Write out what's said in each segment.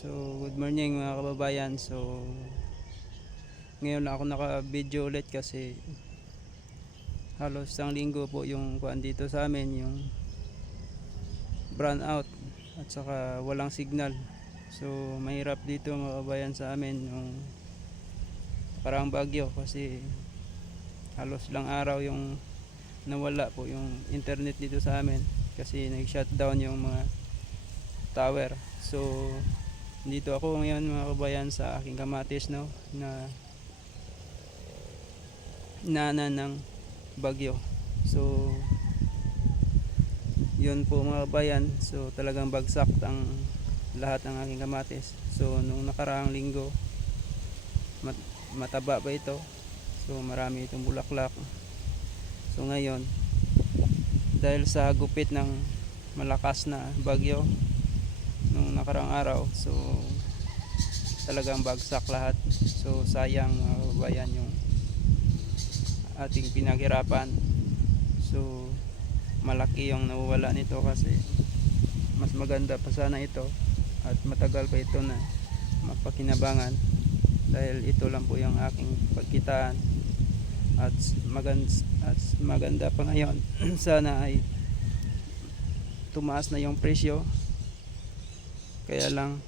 So, good morning mga kababayan. So, ngayon lang ako naka-video ulit kasi halos isang linggo po yung kuan dito sa amin, yung brown out at saka walang signal. So, mahirap dito mga kababayan sa amin yung parang bagyo kasi halos lang araw yung nawala po yung internet dito sa amin kasi nag-shutdown yung mga tower. So, dito ako ngayon mga kabayan sa aking kamatis, no, na inaanan ng bagyo. So, yun po mga kabayan. So, talagang bagsak ang lahat ng aking kamatis. So, nung nakaraang linggo mataba pa ito. So, marami itong bulaklak. So, ngayon dahil sa gupit ng malakas na bagyo nung nakaraang araw, so talagang bagsak lahat. So, sayang mga kabayan yung ating pinaghirapan. So, malaki yung nawawala nito kasi mas maganda pa sana ito at matagal pa ito na mapakinabangan dahil ito lang po yung aking pagkitaan at maganda pa ngayon. Sana ay tumaas na yung presyo, kaya lang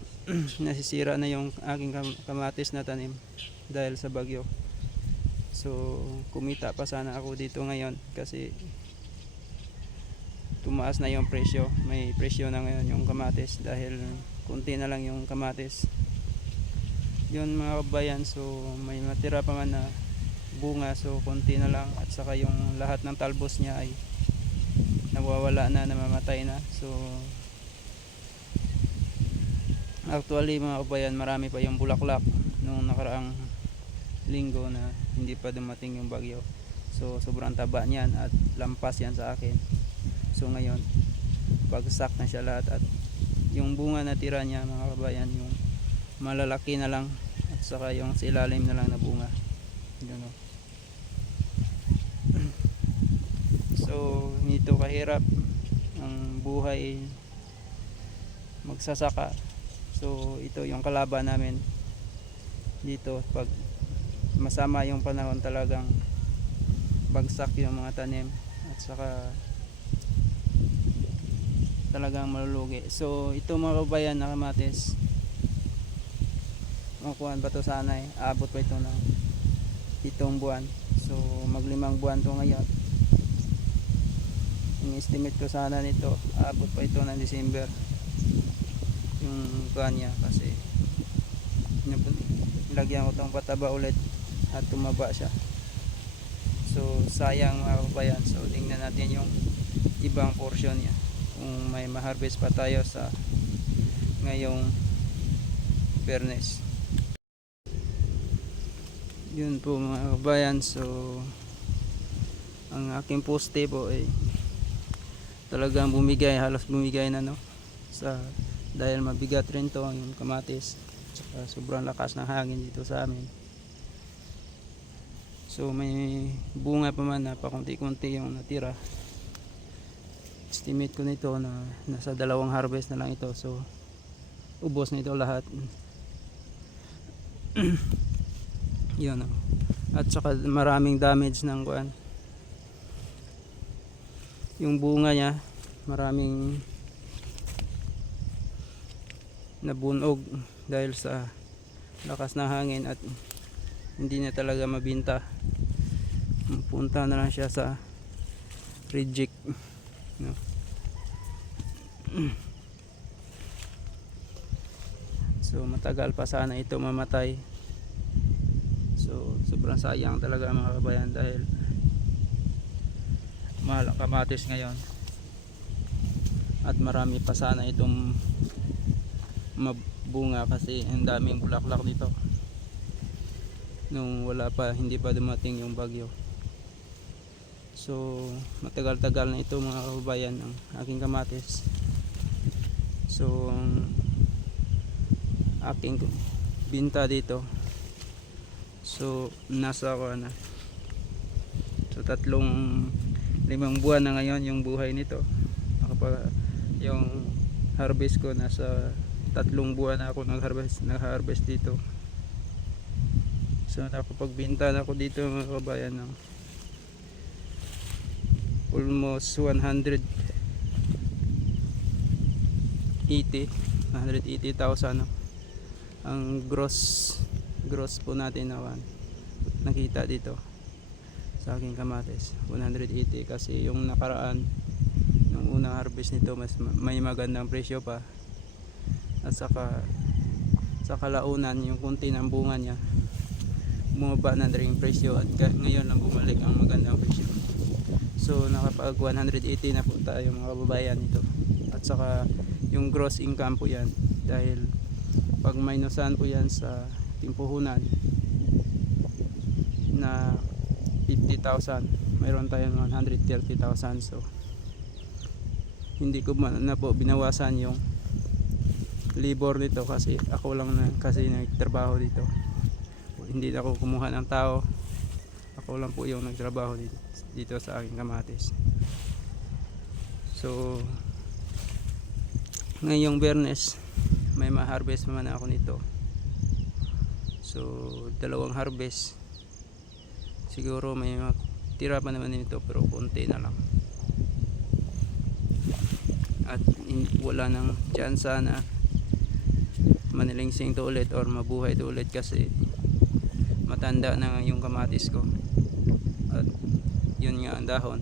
nasisira na yung aking kamatis na tanim dahil sa bagyo. So, kumita pa sana ako dito ngayon kasi tumaas na yung presyo. May presyo na ngayon yung kamatis dahil kunti na lang yung kamatis. Yun mga kabayan. So, may matira pa man na bunga, so kunti na lang, at saka yung lahat ng talbos niya ay nawawala na, namamatay na. So, actually mga kabayan, marami pa yung bulaklak nung nakaraang linggo na hindi pa dumating yung bagyo. So, sobrang taba niyan at lampas yan sa akin. So, ngayon bagsak na siya lahat at yung bunga na tira niya mga kabayan, yung malalaki na lang at saka yung sa ilalim na lang na bunga. Yun, oh. So, nito kahirap ang buhay magsasaka. So, ito yung kalaban namin dito. Pag masama yung panahon, talagang bagsak yung mga tanim at saka talagang malulugi. So, ito mga kabayan na kamatis, makuhaan pa to sana eh. Aabot pa ito ng 7 buwan. So, mag-5 buwan to ngayon. Yung estimate ko sana nito, aabot pa ito ng December yung kanya kasi lagyan ko itong pataba ulit at tumaba siya. So, sayang mga kabayan. So, tingnan natin yung ibang portion niya kung may ma-harvest pa tayo sa ngayong Biyernes. Yun po mga kabayan. So, ang aking poste po ay talagang bumigay, halos bumigay na, no, sa dahil mabigat rin to yung kamatis, saka sobrang lakas ng hangin dito sa amin. So, may bunga pa man na pakunti-kunti yung natira. Estimate ko nito na nasa 2 harvest na lang ito. So, ubos na ito lahat. Yun, oh. At saka maraming damage ng kuan. Yung bunga niya maraming nabunog dahil sa lakas ng hangin at hindi na talaga mabinta. Punta na lang siya sa reject, no? So, matagal pa sana ito mamatay. So, sobrang sayang talaga mga kabayan dahil mahal ang kamatis ngayon at marami pa sana itong mabunga kasi ang daming bulaklak dito nung hindi pa dumating yung bagyo. So, matagal-tagal na ito mga kabayan ang aking kamatis. So, ang aking binta dito, so nasa ako na, so 5 buwan na ngayon yung buhay nito. Yung harvest ko nasa 3 buwan na ako nag-harvest dito. So nakapagbenta na ako dito mga kabayan ng almost 180,000 no? Ang gross po natin na nakita dito sa aking kamatis 180, kasi yung nakaraan nung unang harvest nito may magandang presyo pa, at saka sa kalaunan yung kunti ng bunga niya bumaba na rin yung presyo, at ngayon lang bumalik ang magandang presyo. So nakapag 180 na po tayo mga kababayan nito, at saka yung gross income po yan, dahil pag minusan po yan sa timpuhunan na 50,000, mayroon tayong 130,000. So hindi ko na po binawasan yung labor nito, kasi ako lang na kasi nagtrabaho dito, hindi na ako kumuha ng tao, ako lang po yung nagtrabaho dito sa aking kamatis. So ngayong Biyernes may ma-harvest naman ako nito. So 2 harvest, siguro may tira pa naman nito, pero konti na lang, at wala nang tsansa na manilingsing to ulit or mabuhay to ulit, kasi matanda na yung kamatis ko, at yun nga ang dahon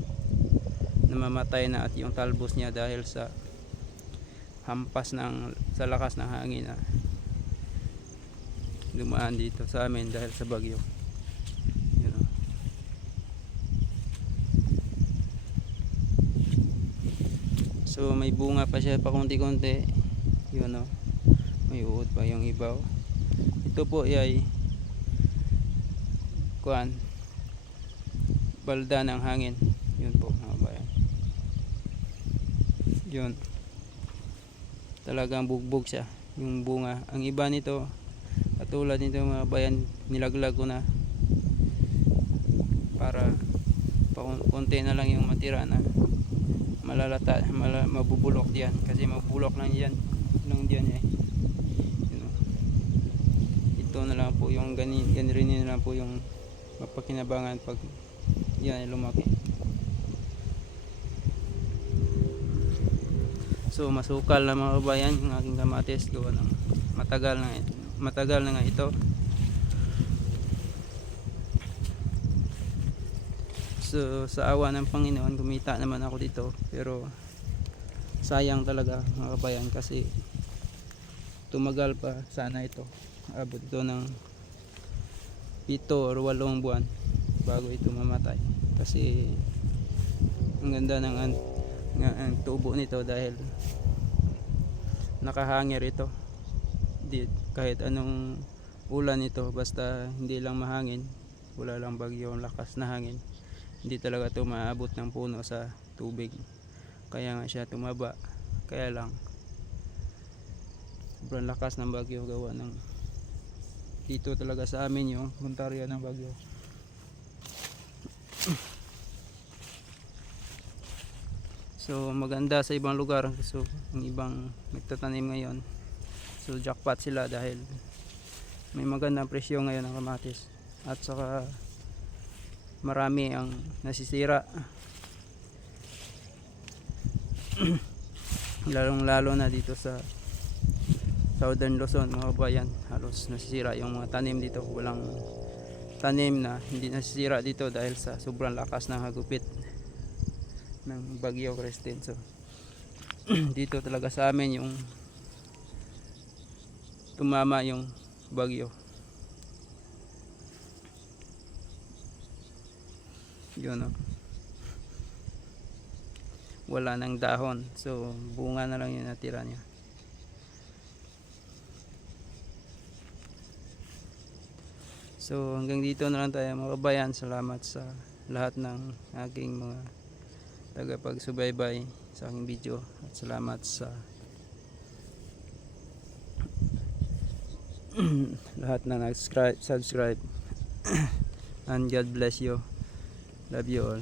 namamatay na, at yung talbos niya dahil sa hampas sa lakas ng hangin na dumaan dito sa amin dahil sa bagyo. Yun o. So may bunga pa siya pa konti-konti, yun o, may uod pa yung ibaw. Ito po ay balda ng hangin, yun po mga bayan. Yun, talagang bugbog siya yung bunga. Ang iba nito, katulad nito mga bayan, nilaglag ko na para konti na lang yung matira na malalata, mabubulok diyan, kasi mabubulok lang diyan eh. You know, ito na lang po yung ganito na lang po yung mapakinabangan pag yan ay lumaki. So masukal na mga kabayan yung aking kamatis, gawa ng matagal na nga ito. So sa awa ng Panginoon kumita naman ako dito, pero sayang talaga mga kabayan, kasi tumagal pa sana ito, abot ito ng 7 or 8 buwan bago ito mamatay, kasi ang ganda ng ang tubo nito, dahil nakahangir ito kahit anong ulan ito, basta hindi lang mahangin, wala lang bagyo, lakas na hangin, hindi talaga ito maabot ng puno sa tubig, kaya nga siya tumaba. Kaya lang sobrang lakas ng bagyo, gawa ng dito talaga sa amin yung puntarya ng bagyo. So maganda sa ibang lugar, so ang ibang nagtatanim ngayon, so jackpot sila dahil may magandang presyo ngayon ng kamatis, at saka marami ang nasisira lalong lalo na dito sa Southern Luzon mga kabayan, halos nasisira yung mga tanim dito. Walang tanim na hindi nasisira dito dahil sa sobrang lakas ng hagupit ng Bagyo Cristin. So dito talaga sa amin yung tumama yung bagyo, yun o, wala nang dahon, so bunga na lang yung natira niya. So hanggang dito na lang tayo mga kabayan. Salamat sa lahat ng aking mga tagapagsubaybay sa aking video, at salamat sa lahat na subscribe and God bless you, love you all.